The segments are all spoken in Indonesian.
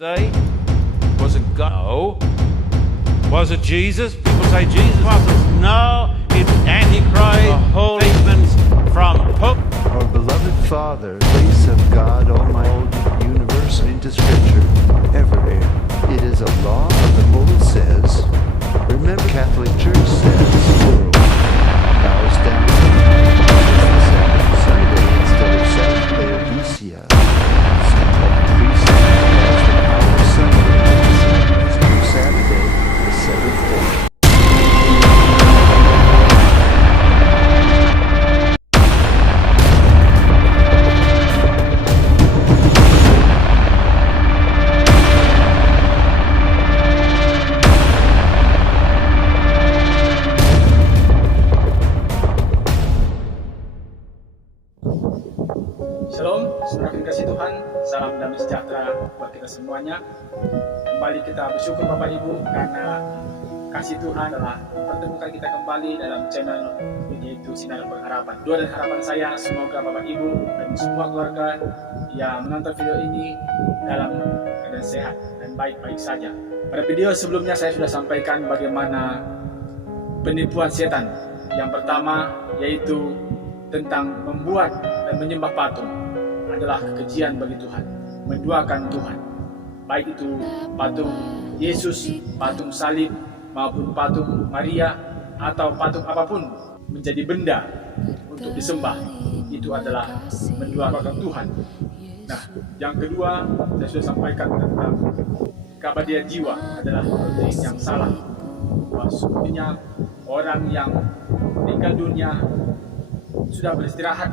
Day wasn't God. No. Was it Jesus? People say Jesus wasn't. No, it's Antichrist. The holy statements from Pope. Our beloved Father, place of God Almighty, universe into Scripture, everywhere. It is a law of the Bible says. Remember, Catholic Church says the world bows down to Sunday instead of Saturday Laodicea. Saturday, the seventh day. Shalom, saudara kasih Tuhan, salam damai sejahtera buat kita semuanya. Kembali kita bersyukur Bapak Ibu karena kasih Tuhan telah mempertemukan kita kembali dalam channel yaitu Sinar Pengharapan. Doa dan harapan saya semoga Bapak Ibu dan semua keluarga yang menonton video ini dalam keadaan sehat dan baik-baik saja. Pada video sebelumnya saya sudah sampaikan bagaimana penipuan setan. Yang pertama yaitu tentang membuat dan menyembah patung adalah kekejian bagi Tuhan, menduakan Tuhan. Baik itu patung Yesus, patung salib, maupun patung Maria, atau patung apapun menjadi benda untuk disembah, itu adalah menduakan Tuhan. Nah, yang kedua, saya sudah sampaikan tentang keabadian jiwa adalah doktrin yang salah. Bahwa sesungguhnya orang yang meninggal dunia sudah beristirahat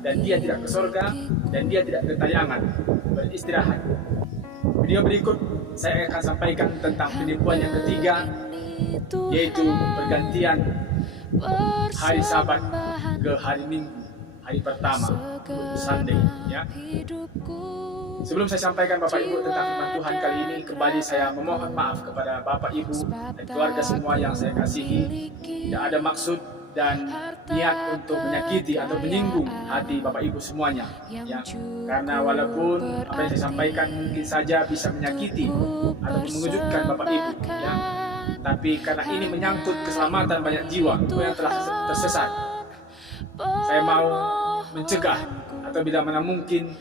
dan dia tidak ke surga dan dia tidak ketayangan beristirahat. Video berikut saya akan sampaikan tentang penipuan yang ketiga, yaitu pergantian hari Sabat ke hari Minggu, hari pertama, Good Sunday. Ya. Sebelum saya sampaikan Bapak Ibu tentang firman Tuhan kali ini, kembali saya memohon maaf kepada Bapak Ibu dan keluarga semua yang saya kasihi. Tidak ada maksud dan niat untuk menyakiti atau menyinggung hati Bapak Ibu semuanya, ya. Karena walaupun apa yang saya sampaikan mungkin saja bisa menyakiti atau mengejutkan Bapak Ibu, ya. Tapi karena ini menyangkut keselamatan banyak jiwa yang telah tersesat, saya mau mencegah atau bila mana mungkin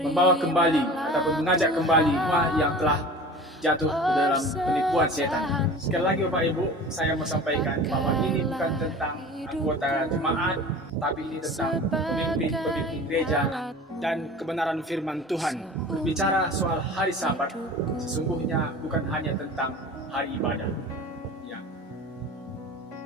membawa kembali ataupun mengajak kembali semua yang telah jatuh ke dalam penipuan setan. Sekali lagi Bapak Ibu, saya mau sampaikan bahwa ini bukan tentang anggota jemaat, tapi ini tentang pemimpin gereja dan kebenaran firman Tuhan. Berbicara soal hari Sabat, sesungguhnya bukan hanya tentang hari ibadah. Ya.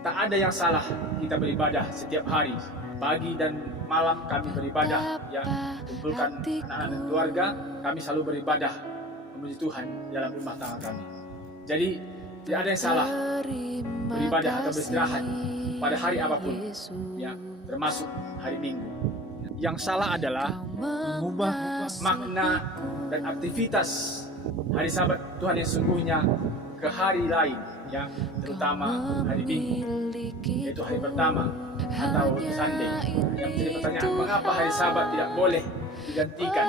Tak ada yang salah kita beribadah setiap hari. Pagi dan malam kami beribadah, ya, kumpulkan anak-anak dan keluarga, kami selalu beribadah memuji Tuhan dalam rumah tangga kami. Jadi tidak ada yang salah beribadah atau beristirahat pada hari apapun, ya, termasuk hari Minggu. Yang salah adalah mengubah makna dan aktivitas hari Sabat Tuhan yang sungguhnya ke hari lain, ya, terutama hari Minggu, yaitu hari pertama atau Sunday. Yang menjadi pertanyaan, mengapa hari Sabat tidak boleh digantikan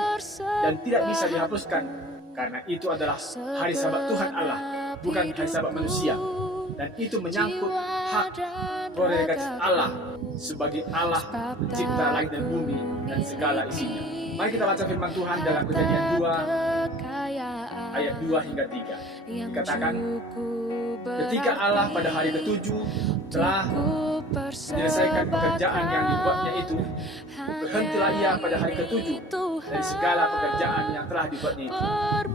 dan tidak bisa dihapuskan? Karena itu adalah hari Sabat Tuhan Allah, bukan hari Sabat manusia. Dan itu menyangkut hak prerogatif Allah sebagai Allah pencipta langit dan bumi dan segala isinya. Mari kita baca firman Tuhan dalam Kejadian 2 ayat 2 hingga 3. Dikatakan, ketika Allah pada hari ketujuh telah menyelesaikan pekerjaan yang dibuatnya itu, berhentilah ia pada hari ketujuh dari segala pekerjaan yang telah dibuatnya itu.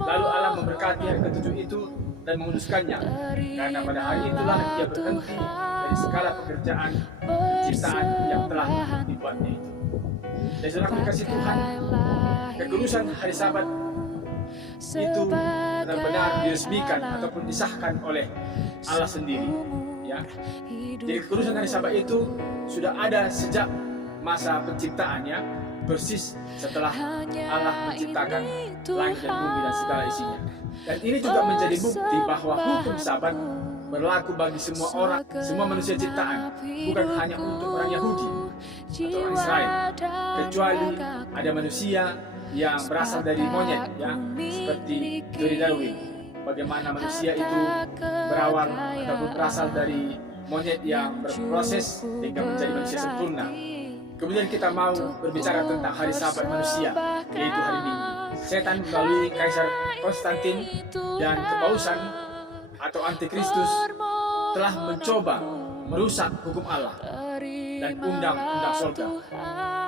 Lalu Allah memberkati hari ketujuh itu dan menguduskannya, karena pada hari itulah ia berhenti dari segala pekerjaan penciptaan yang telah dibuatnya itu. Dan saudara kasih Tuhan, kekudusan hari Sabat itu benar-benar diresmikan ataupun disahkan oleh Allah sendiri, ya. Jadi kekudusan hari Sabat itu sudah ada sejak masa penciptaannya, persis setelah Allah menciptakan langit dan bumi dan segala isinya. Dan ini juga menjadi bukti bahwa hukum Sabat berlaku bagi semua orang, semua manusia ciptaan, bukan hanya untuk orang Yahudi atau orang Israel, kecuali ada manusia yang berasal dari monyet, ya, seperti teori Darwin. Bagaimana manusia itu berawal ataupun berasal dari monyet yang berproses hingga menjadi manusia sempurna. Kemudian kita mau berbicara tentang hari Sabat manusia, yaitu hari Minggu. Setan melalui Kaisar Konstantin dan kepausan atau Antikristus telah mencoba merusak hukum Allah dan undang-undang surga.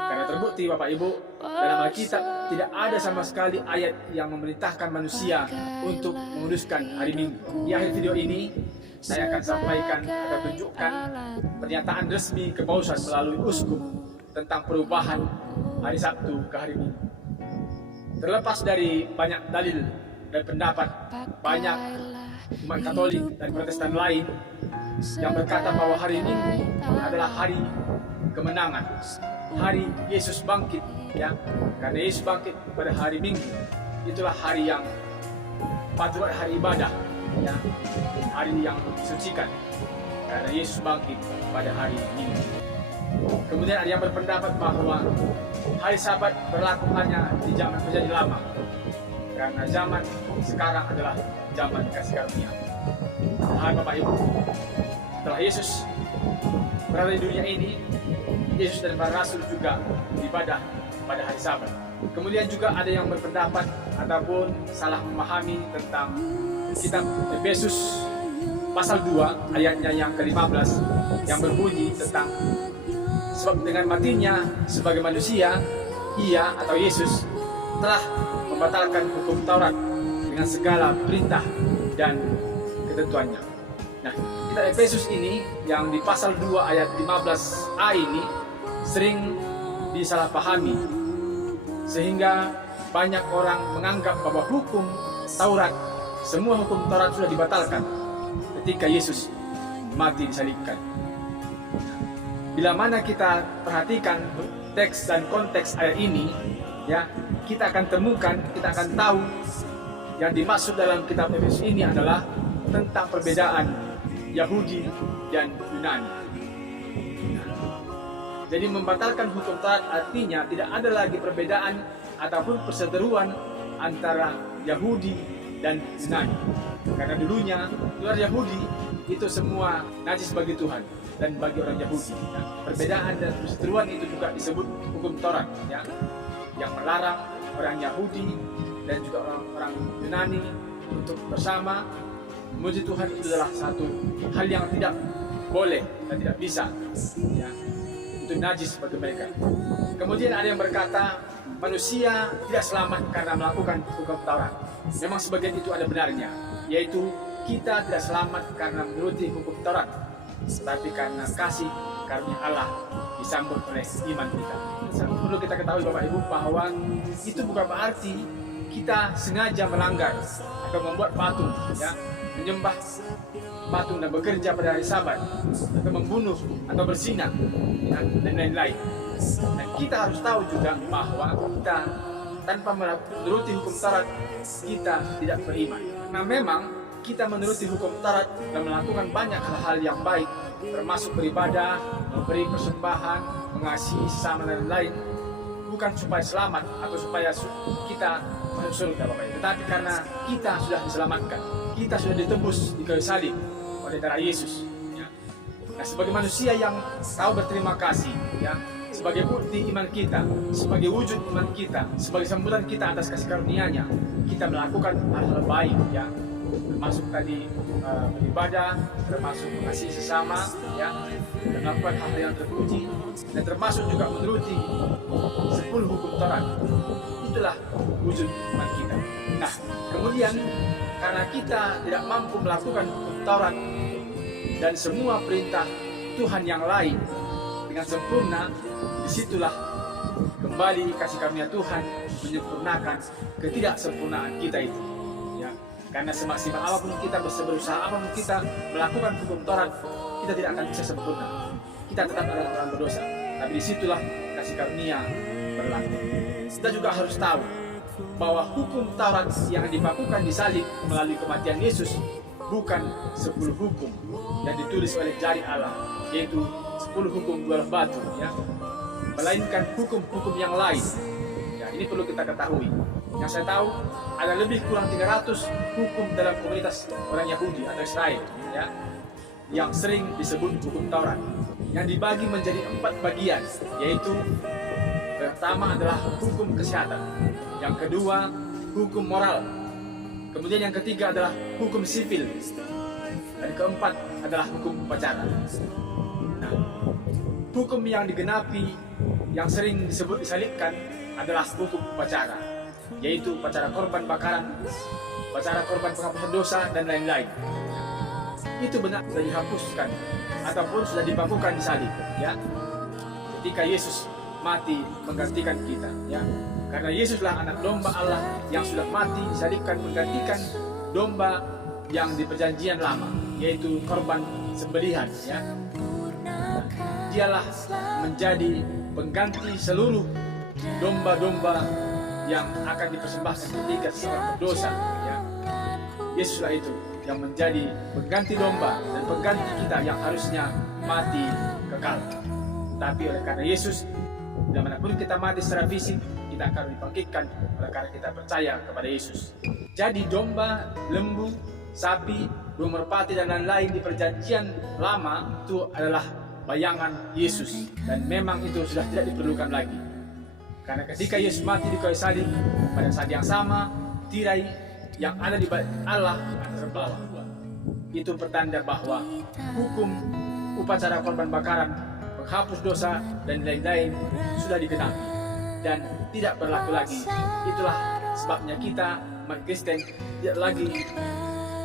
Karena terbukti Bapak Ibu, dalam Alkitab tidak ada sama sekali ayat yang memerintahkan manusia untuk menguduskan hari Minggu. Di akhir video ini, saya akan sampaikan atau tunjukkan pernyataan resmi kepausan melalui uskup tentang perubahan hari Sabtu ke hari Minggu. Terlepas dari banyak dalil dan pendapat banyak umat Katolik dan Protestan lain yang berkata bahwa hari Minggu adalah hari kemenangan, hari Yesus bangkit, ya, karena Yesus bangkit pada hari Minggu, itulah hari yang patut hari ibadah, ya, hari yang disucikan, karena Yesus bangkit pada hari Minggu. Kemudian ada yang berpendapat bahwa hari Sabat berlaku hanya di zaman perjanjian lama, karena zaman sekarang adalah zaman kasih karunia. Hai Bapak Ibu, setelah Yesus berada di dunia ini, Yesus dan para rasul juga beribadah pada hari Sabat. Kemudian juga ada yang berpendapat ataupun salah memahami tentang kitab Efesus pasal 2 ayatnya yang ke-15 yang berbunyi tentang sebab dengan matinya sebagai manusia, ia atau Yesus telah membatalkan hukum Taurat dengan segala perintah dan ketentuannya. Nah, kitab Efesus ini yang di pasal 2 ayat 15a ini sering disalahpahami, sehingga banyak orang menganggap bahwa hukum Taurat, semua hukum Taurat sudah dibatalkan ketika Yesus mati disalibkan. Bila mana kita perhatikan teks dan konteks ayat ini, ya, kita akan temukan, kita akan tahu yang dimaksud dalam kitab Efesus ini adalah tentang perbedaan Yahudi dan Yunani. Jadi membatalkan hukum Taurat artinya tidak ada lagi perbedaan ataupun perseteruan antara Yahudi dan Yunani. Karena dulunya luar Yahudi itu semua najis bagi Tuhan dan bagi orang Yahudi. Ya. Perbedaan dan perseteruan itu juga disebut hukum Taurat, ya, yang melarang orang Yahudi dan juga orang Yunani untuk bersama memuji Tuhan. Itu adalah satu hal yang tidak boleh dan tidak bisa, ya, itu najis bagi mereka. Kemudian ada yang berkata manusia tidak selamat karena melakukan hukum Taurat. Memang sebagian itu ada benarnya, yaitu kita tidak selamat karena menuruti hukum Taurat, tetapi karena kasih karunia Allah disambut oleh iman kita. Perlu kita ketahui Bapak Ibu bahwa itu bukan berarti kita sengaja melanggar atau membuat patung, ya, menyembah patung dan bekerja pada hari Sabat, atau membunuh atau berzina, ya, dan lain-lain. Dan kita harus tahu juga bahwa kita tanpa menuruti hukum Taurat kita tidak beriman. Nah, memang kita menuruti hukum Taurat dan melakukan banyak hal-hal yang baik, termasuk beribadah, memberi persembahan, mengasihi sesama dan lain, bukan supaya selamat atau supaya kita masuk surga Bapak Ibu, tetapi karena kita sudah diselamatkan, kita sudah ditebus di kayu salib oleh darah Yesus, ya. Nah, sebagai manusia yang tahu berterima kasih, ya, sebagai bukti iman kita, sebagai wujud iman kita, sebagai sambutan kita atas kasih karunia-Nya, kita melakukan hal-hal baik, ya, termasuk tadi beribadah, termasuk mengasihi sesama, ya, dan melakukan hal yang terpuji, dan termasuk juga menuruti 10 hukum Taurat. Itulah wujud iman kita. Nah, kemudian karena kita tidak mampu melakukan hukum Taurat dan semua perintah Tuhan yang lain dengan sempurna, disitulah kembali kasih karunia Tuhan menyempurnakan ketidaksempurnaan kita itu, ya. Karena semaksimal apapun kita berusaha apapun kita melakukan hukum Taurat, kita tidak akan bisa sempurna. Kita tetap adalah orang berdosa. Tapi disitulah kasih karunia berlaku. Kita juga harus tahu bahwa hukum Taurat yang dibakukan di salib melalui kematian Yesus bukan 10 hukum yang ditulis oleh jari Allah, yaitu 10 hukum 12 batu, ya, melainkan hukum-hukum yang lain, ya, ini perlu kita ketahui. Yang saya tahu ada lebih kurang 300 hukum dalam komunitas orang Yahudi atau Israel, ya, yang sering disebut hukum Taurat, yang dibagi menjadi 4 bagian, yaitu pertama adalah hukum kesehatan, yang kedua hukum moral, kemudian yang ketiga adalah hukum sipil, dan keempat adalah hukum upacara. Nah, hukum yang digenapi yang sering disebut disalibkan adalah hukum upacara, yaitu upacara korban bakaran, upacara korban penghapusan dosa, dan lain-lain. Itu benar sudah dihapuskan ataupun sudah dibakukan di salib, ya, ketika Yesus mati menggantikan kita, ya, karena Yesuslah anak domba Allah yang sudah mati disalibkan menggantikan domba yang di perjanjian lama, yaitu korban sembelihan, ya. Dialah menjadi pengganti seluruh domba-domba yang akan dipersembahkan ketika seseorang berdosa, ya. Yesuslah itu yang menjadi pengganti domba dan pengganti kita yang harusnya mati kekal. Tapi oleh karena Yesus, dimanapun kita mati secara fisik, kita akan dibangkitkan oleh karena kita percaya kepada Yesus. Jadi domba, lembu, sapi, burung merpati, dan lain-lain di perjanjian lama itu adalah bayangan Yesus, dan memang itu sudah tidak diperlukan lagi. Karena ketika Yesus mati di kayu salib, pada saat yang sama tirai yang ada di bait Allah terbawah. Itu pertanda bahwa hukum upacara korban bakaran, penghapus dosa, dan lain-lain sudah digenapi dan tidak berlaku lagi. Itulah sebabnya kita umat Kristen tidak lagi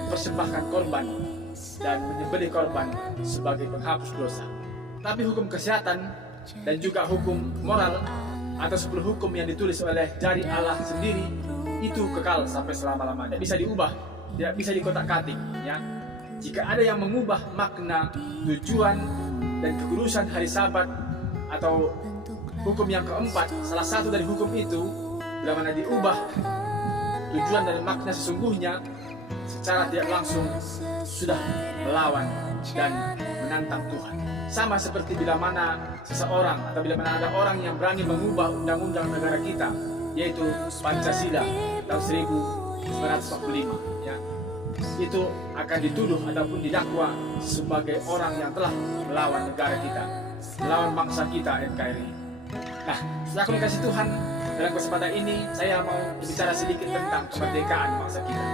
mempersembahkan korban dan menyembelih korban sebagai penghapus dosa. Tapi hukum kesehatan dan juga hukum moral atau 10 hukum yang ditulis oleh jari Allah sendiri itu kekal sampai selama-lamanya. Tidak bisa diubah, tidak bisa dikotak-katik, ya. Jika ada yang mengubah makna, tujuan, dan kekudusan hari Sabat atau hukum yang keempat, salah satu dari hukum itu, bila mana diubah tujuan dan makna sesungguhnya, secara tidak langsung sudah melawan dan menantang Tuhan. Sama seperti bila mana seseorang atau bila mana ada orang yang berani mengubah undang-undang negara kita, yaitu Pancasila tahun 1945, ya, itu akan dituduh ataupun didakwa sebagai orang yang telah melawan negara kita, melawan bangsa kita NKRI. Nah, setelah dikasih Tuhan, dalam kesempatan ini saya mau berbicara sedikit tentang kemerdekaan bangsa kita.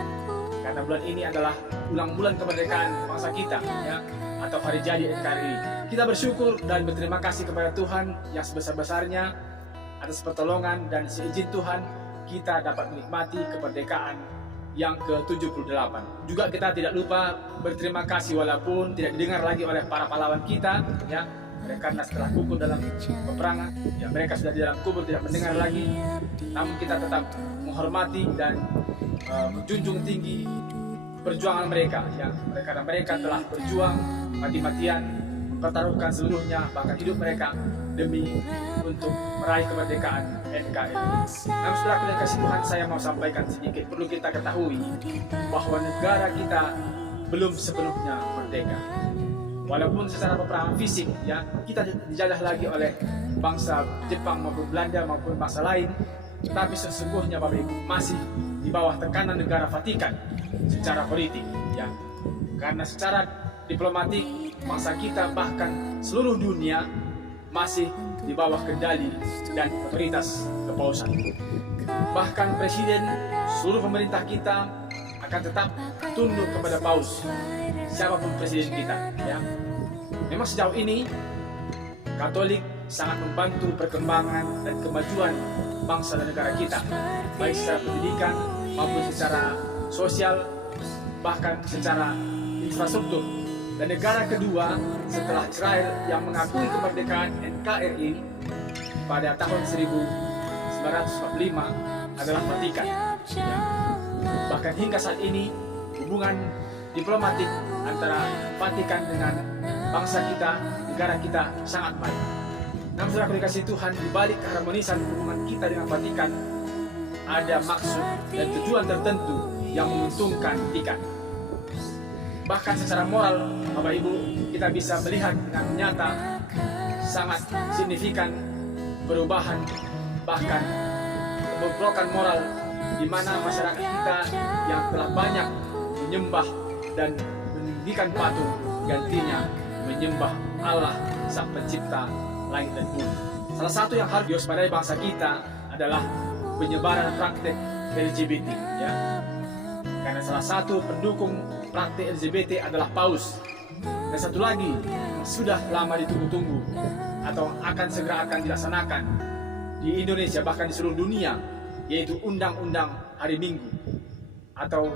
Karena bulan ini adalah ulang bulan kemerdekaan bangsa kita, ya, atau hari jadi NKRI. Kita bersyukur dan berterima kasih kepada Tuhan yang sebesar-besarnya atas pertolongan dan seizin Tuhan kita dapat menikmati kemerdekaan yang ke-78. Juga kita tidak lupa berterima kasih walaupun tidak didengar lagi oleh para pahlawan kita, ya, karena setelah gugur dalam peperangan, ya, mereka sudah di dalam kubur tidak mendengar lagi. Namun kita tetap menghormati dan menjunjung tinggi perjuangan mereka, ya, karena mereka telah berjuang mati-matian, mempertaruhkan seluruhnya, bahkan hidup mereka demi untuk meraih kemerdekaan NKRI. Namun setelah yang kasih Tuhan, saya mau sampaikan sedikit. Perlu kita ketahui bahwa negara kita belum sepenuhnya merdeka. Walaupun secara peperangan fisik, ya, kita dijajah lagi oleh bangsa Jepang maupun Belanda maupun bangsa lain, tapi sesungguhnya Bapak Ibu masih di bawah tekanan negara Vatikan secara politik, ya. Karena secara diplomatik bangsa kita bahkan seluruh dunia masih di bawah kendali dan otoritas kepausan. Bahkan presiden, seluruh pemerintah kita akan tetap tunduk kepada paus, siapapun presiden kita, ya. Memang sejauh ini Katolik sangat membantu perkembangan dan kemajuan bangsa dan negara kita, baik secara pendidikan maupun secara sosial, bahkan secara infrastruktur. Dan negara kedua setelah Israel yang mengakui kemerdekaan NKRI pada tahun 1945 adalah Vatikan, ya. Bahkan hingga saat ini hubungan diplomatik antara Vatikan dengan bangsa kita, negara kita sangat baik. Namun setelah dikasih Tuhan, di balik keharmonisan hubungan kita dengan Vatikan ada maksud dan tujuan tertentu yang menguntungkan Vatikan. Bahkan secara moral, Bapak Ibu, kita bisa melihat dengan nyata sangat signifikan perubahan, bahkan pemblokan moral di mana masyarakat kita yang telah banyak menyembah dan meninggikan patung, gantinya menyembah Allah Sang Pencipta langit dan bumi. Salah satu yang harus diwaspadai bangsa kita adalah penyebaran praktek LGBT, ya. Karena salah satu pendukung praktek LGBT adalah Paus. Dan satu lagi yang sudah lama ditunggu-tunggu atau akan segera akan dilaksanakan di Indonesia bahkan di seluruh dunia, yaitu Undang-Undang Hari Minggu atau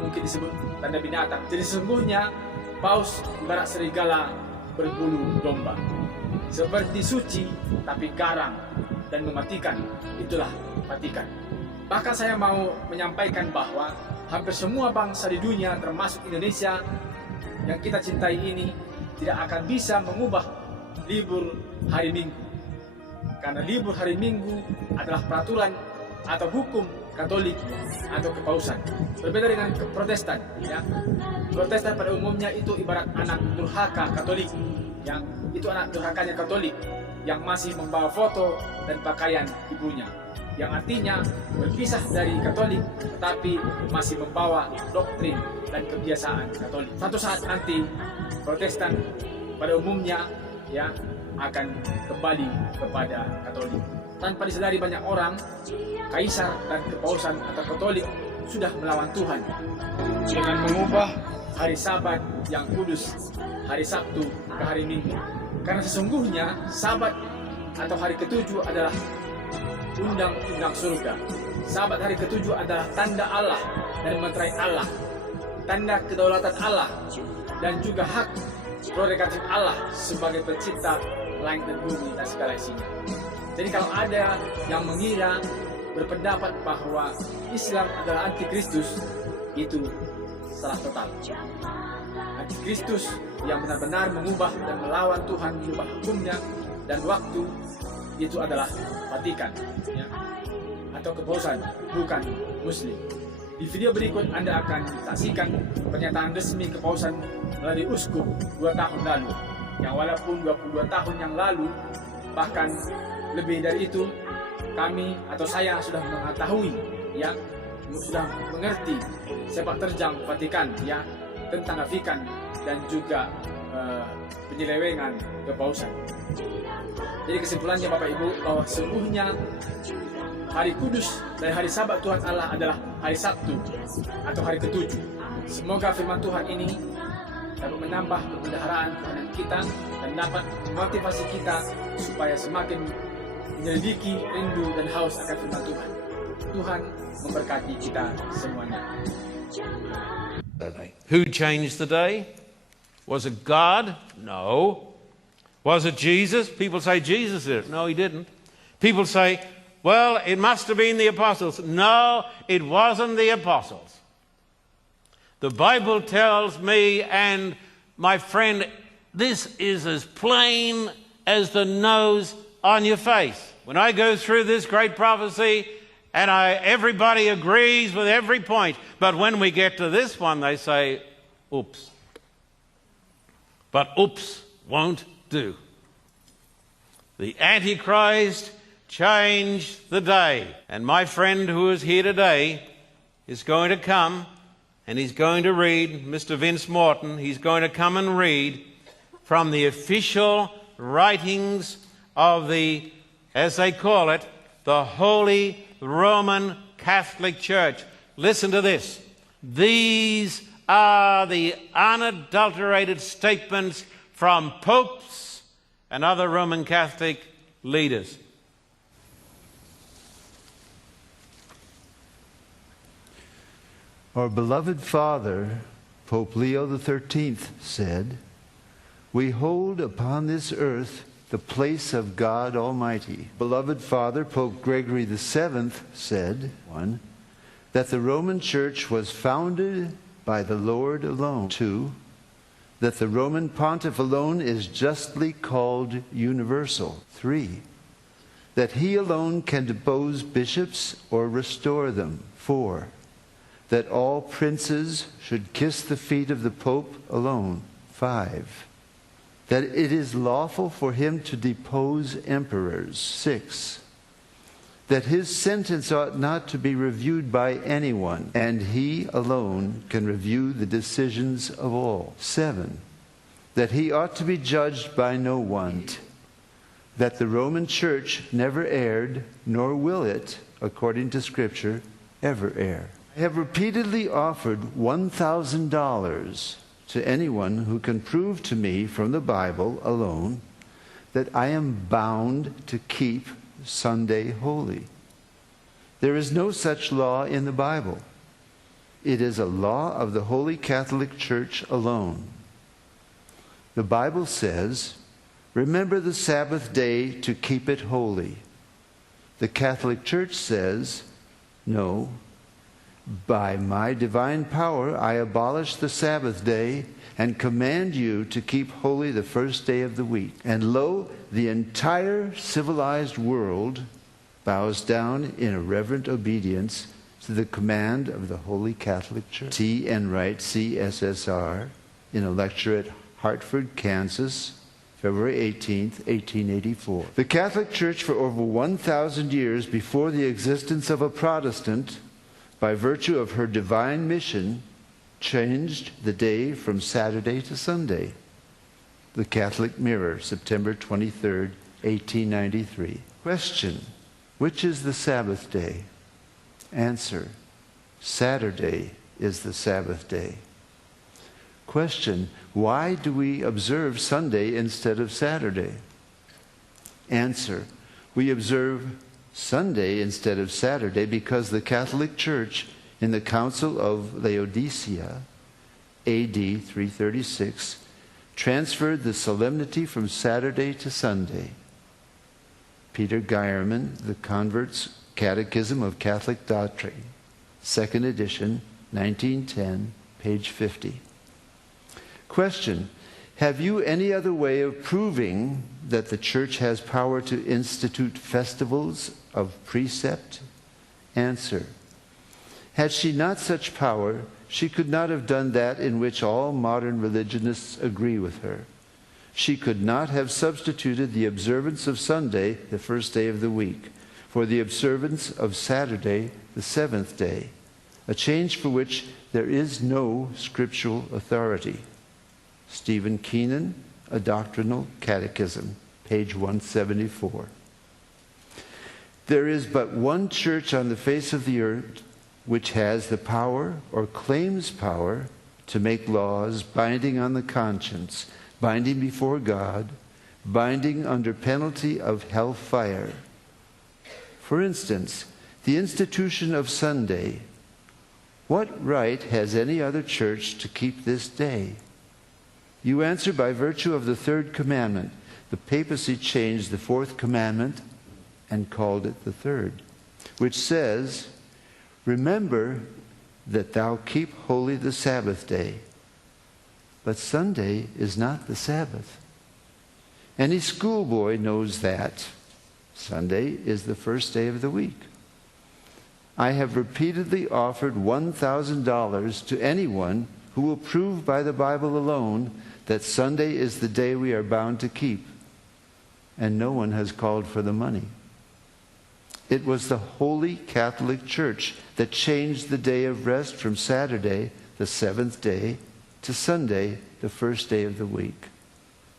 mungkin disebut tanda binatang. Jadi sesungguhnya Paus ibarat serigala berbulu domba, seperti suci tapi garang dan mematikan, itulah Vatikan. Bahkan saya mau menyampaikan bahwa hampir semua bangsa di dunia termasuk Indonesia yang kita cintai ini tidak akan bisa mengubah libur hari Minggu. Karena libur hari Minggu adalah peraturan atau hukum Katolik atau kepausan. Berbeda dengan Protestan, ya. Protestan pada umumnya itu ibarat anak durhaka Katolik, yang itu anak durhakanya Katolik yang masih membawa foto dan pakaian ibunya, yang artinya berpisah dari Katolik tetapi masih membawa doktrin dan kebiasaan Katolik. Suatu saat nanti Protestan pada umumnya, ya, akan kembali kepada Katolik. Tanpa disadari banyak orang, kaisar dan kepausan atau Katolik sudah melawan Tuhan dengan mengubah hari Sabat yang kudus, hari Sabtu ke hari Minggu. Karena sesungguhnya Sabat atau hari ketujuh adalah undang-undang surga. Sabat hari ketujuh adalah tanda Allah dan meterai Allah, tanda kedaulatan Allah dan juga hak prerogatif Allah sebagai pencipta langit dan bumi dan segala isinya. Jadi kalau ada yang mengira berpendapat bahwa Islam adalah antikristus, itu salah total. Antikristus yang benar-benar mengubah dan melawan Tuhan, mengubah hukumnya dan waktu, itu adalah Vatikan, ya, atau kepausan, bukan Muslim. Di video berikut Anda akan saksikan pernyataan resmi kepausan melalui uskup 2 tahun lalu, yang walaupun 22 tahun yang lalu, bahkan lebih dari itu, kami atau saya sudah mengetahui, ya, sudah mengerti sepak terjang Vatikan, ya, tentang Vatikan dan juga penyelewengan kepausan. Jadi kesimpulannya Bapak Ibu, bahwa sesungguhnya hari kudus dan hari Sabat Tuhan Allah adalah hari Sabtu atau hari ketujuh. Semoga firman Tuhan ini dapat menambah kebendaharaan Tuhan kita dan dapat memotivasi kita supaya semakin menyelidiki rindu dan haus akan firman Tuhan. Tuhan memberkati kita semuanya. Who changed the day? Was it God? No. Was it Jesus? People say Jesus did it. No, he didn't. People say, well, it must have been the apostles. No, it wasn't the apostles. The Bible tells me and my friend, this is as plain as the nose on your face. When I go through this great prophecy and everybody agrees with every point, but when we get to this one, they say, oops. But oops won't do. The Antichrist changed the day. And my friend who is here today is going to come and he's going to read, Mr. Vince Morton, he's going to come and read from the official writings of the, as they call it, the Holy Roman Catholic Church. Listen to this. These are the unadulterated statements from popes and other Roman Catholic leaders. Our beloved Father, Pope Leo XIII, said, "We hold upon this earth the place of God Almighty." Beloved Father, Pope Gregory VII, said, 1, that the Roman Church was founded by the Lord alone. 2, that the Roman Pontiff alone is justly called universal. 3, that he alone can depose bishops or restore them. 4, that all princes should kiss the feet of the Pope alone. 5, that it is lawful for him to depose emperors. 6, that his sentence ought not to be reviewed by anyone, and he alone can review the decisions of all. 7, that he ought to be judged by no one, that the Roman Church never erred, nor will it, according to Scripture, ever err. I have repeatedly offered $1,000 to anyone who can prove to me from the Bible alone that I am bound to keep Sunday holy. There is no such law in the Bible. It is a law of the Holy Catholic Church alone. The Bible says, "Remember the Sabbath day to keep it holy." The Catholic Church says, "No, by my divine power I abolish the Sabbath day and command you to keep holy the first day of the week." And lo, the entire civilized world bows down in a reverent obedience to the command of the Holy Catholic Church. T. N. Wright, CSSR, in a lecture at Hartford, Kansas, February 18th, 1884. The Catholic Church for over 1,000 years before the existence of a Protestant, by virtue of her divine mission, changed the day from Saturday to Sunday. The Catholic Mirror, September 23rd, 1893. Question: which is the Sabbath day? Answer: Saturday is the Sabbath day. Question: why do we observe Sunday instead of Saturday? Answer: we observe Sunday instead of Saturday because the Catholic Church in the Council of Laodicea, A.D. 336, transferred the solemnity from Saturday to Sunday. Peter Geierman, The Convert's Catechism of Catholic Doctrine, 2nd edition, 1910, page 50. Question: have you any other way of proving that the Church has power to institute festivals of precept? Answer: had she not such power, she could not have done that in which all modern religionists agree with her. She could not have substituted the observance of Sunday, the first day of the week, for the observance of Saturday, the seventh day, a change for which there is no scriptural authority. Stephen Keenan, A Doctrinal Catechism, page 174. There is but one church on the face of the earth which has the power, or claims power, to make laws binding on the conscience, binding before God, binding under penalty of hellfire. For instance, the institution of Sunday. What right has any other church to keep this day? You answer by virtue of the third commandment. The papacy changed the fourth commandment and called it the third, which says, "Remember that thou keep holy the Sabbath day." But Sunday is not the Sabbath. Any schoolboy knows that. Sunday is the first day of the week. I have repeatedly offered $1,000 to anyone who will prove by the Bible alone that Sunday is the day we are bound to keep, and no one has called for the money. It was the Holy Catholic Church that changed the day of rest from Saturday, the seventh day, to Sunday, the first day of the week.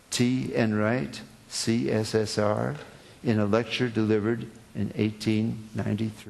T. N. Wright, CSSR, in a lecture delivered in 1893.